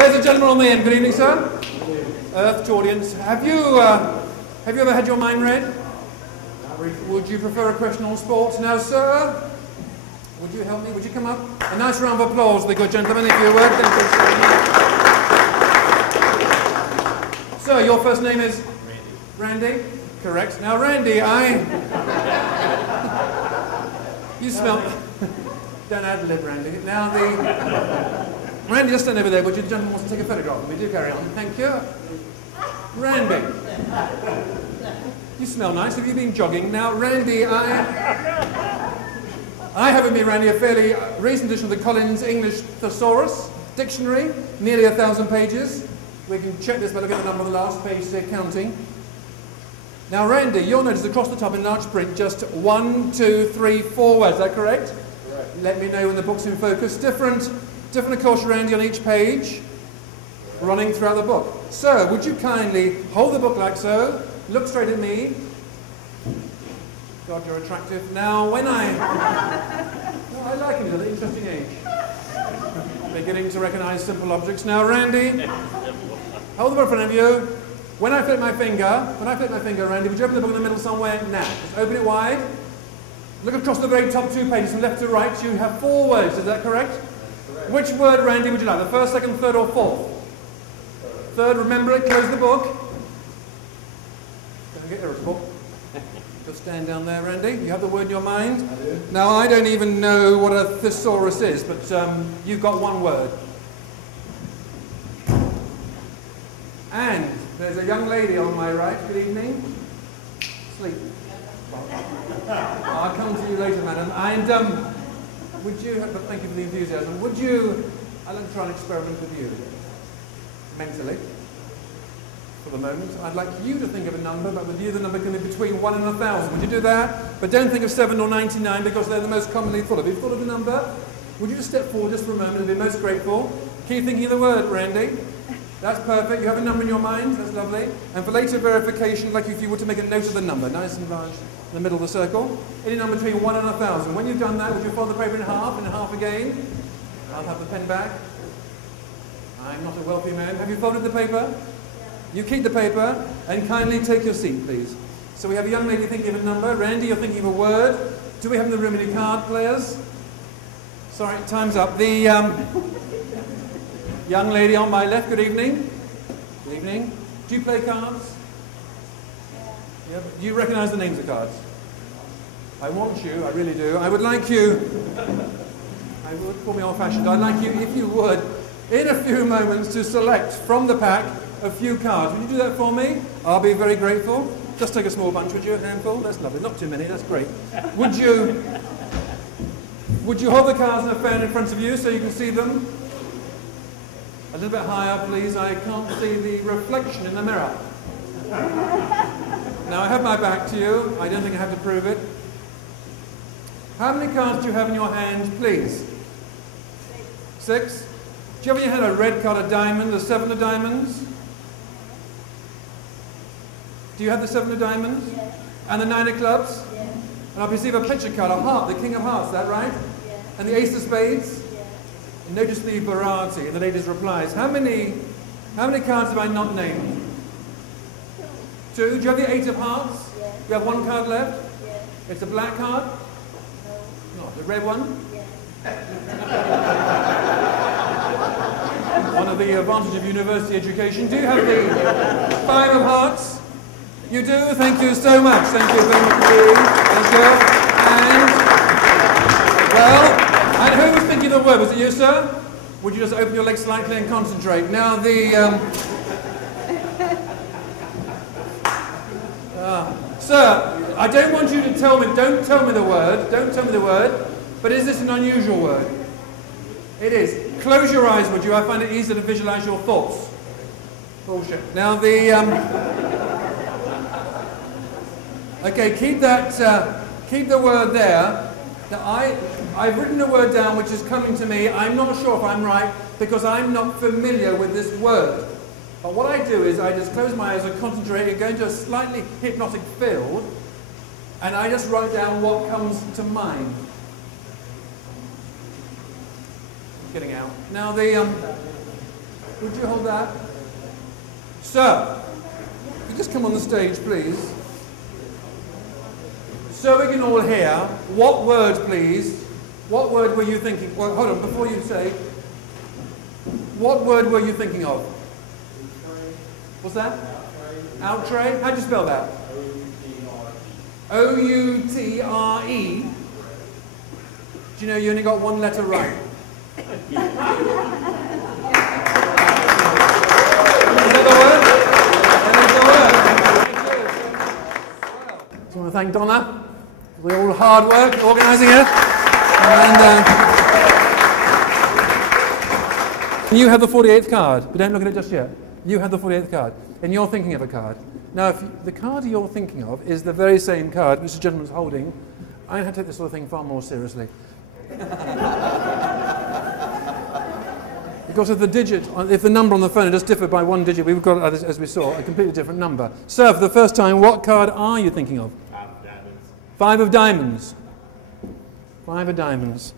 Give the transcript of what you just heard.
There's a gentleman on the end. Good evening, sir. Earth audience. Have you ever had your mind read? Would you prefer a question on sports? Now, sir, would you help me? Would you come up? A nice round of applause for the good gentleman, if you would. Thank you, sir. Sir, your first name is? Randy. Randy? Correct. Now, Randy, you smell... Don't ad-lib, Randy. Now, Randy, just stand over there. Would you, the gentleman wants to take a photograph of me? Do carry on. Thank you. Randy. You smell nice. Have you been jogging? Now, Randy, I have with me, Randy, a fairly recent edition of the Collins English Thesaurus Dictionary, nearly 1,000 pages. We can check this by looking at the number on the last page, say counting. Now, Randy, you'll notice across the top in large print just 1, 2, 3, 4 words. Is that correct? Correct. Let me know when the book's in focus. Different, of course, Randy, on each page, running throughout the book. So, would you kindly hold the book like so? Look straight at me. God, you're attractive. Now, when I like him, he's at an interesting age. Beginning to recognize simple objects. Now, Randy, hold the book in front of you. When I flip my finger, Randy, would you open the book in the middle somewhere? Now, just open it wide. Look across the very top 2 pages from left to right. You have 4 words. Is that correct? Correct. Which word, Randy, would you like? The first, second, third, or fourth? Third. Remember it. Close the book. Don't get irritable. Just stand down there, Randy. You have the word in your mind? I do. Now, I don't even know what a thesaurus is, but you've got 1 word. And there's a young lady on my right. Good evening. Sleep. I'll come to you later, madam. And would you, but thank you for the enthusiasm, would you, I'd like to try an experiment with you, mentally. For the moment, I'd like you to think of a number, but with you the number can be between 1 and 1,000. Would you do that? But don't think of 7 or 99 because they're the most commonly thought of. Have you thought of a number? Would you just step forward just for a moment and be most grateful? Keep thinking of the word, Randy. That's perfect. You have a number in your mind. That's lovely. And for later verification, I'd like you if you were to make a note of the number, nice and large, in the middle of the circle. Any number between 1 and 1,000. When you've done that, would you fold the paper in half again? I'll have the pen back. I'm not a wealthy man. Have you folded the paper? You keep the paper and kindly take your seat, please. So we have a young lady thinking of a number. Randy, you're thinking of a word. Do we have in the room any card players? Sorry, time's up. The young lady on my left, good evening. Good evening. Do you play cards? Yeah. Do you recognize the names of cards? I want you, I really do. I would like you, I would call me old-fashioned, I'd like you, if you would, in a few moments to select from the pack a few cards. Would you do that for me? I'll be very grateful. Just take a small bunch, would you? A handful? That's lovely. Not too many, that's great. Would you hold the cards in a fan in front of you so you can see them? A little bit higher, please. I can't see the reflection in the mirror. Now, I have my back to you. I don't think I have to prove it. How many cards do you have in your hand, please? 6. Do you have in your hand a red card, a diamond, the 7 of diamonds? Do you have the 7 of diamonds? Yes. And the 9 of clubs? Yes. And I perceive a picture card, a heart, the king of hearts, is that right? Yes. And the ace of spades? Yes. And notice the variety in the lady's replies. How many cards have I not named? 2. Do you have the 8 of hearts? Yes. You have 1 card left? Yes. It's a black card? No. Not. The red one? Yes. One of the advantages of university education. Do you have the 5 of hearts? You do? Thank you so much. Thank you very much indeed. Thank you. And who was thinking of the word? Was it you, sir? Would you just open your legs slightly and concentrate? Now sir, I don't want you to tell me, don't tell me the word, but is this an unusual word? It is. Close your eyes, would you? I find it easier to visualize your thoughts. Bullshit. Now okay, keep the word there. Now I've written a word down which is coming to me. I'm not sure if I'm right because I'm not familiar with this word. But what I do is I just close my eyes and concentrate and go into a slightly hypnotic field and I just write down what comes to mind. Getting out. Now Would you hold that? Sir, you just come on the stage, please. So we can all hear. What word, please? What word were you thinking? Well, hold on, before you say. What word were you thinking of? What's that? Outre. How do you spell that? O-U-T-R-E. Do you know you only got one letter right? Is that the word? So I want to thank Donna for all hard work organising it. And you have the 48th card, but don't look at it just yet. You have the 48th card, and you're thinking of a card. Now, if the card you're thinking of is the very same card which the gentleman's holding, I have to take this sort of thing far more seriously. Because if the number on the phone had just differed by one digit, we've got, as we saw, a completely different number. Sir, for the first time, what card are you thinking of? 5 of diamonds. 5 of diamonds. 5 of diamonds.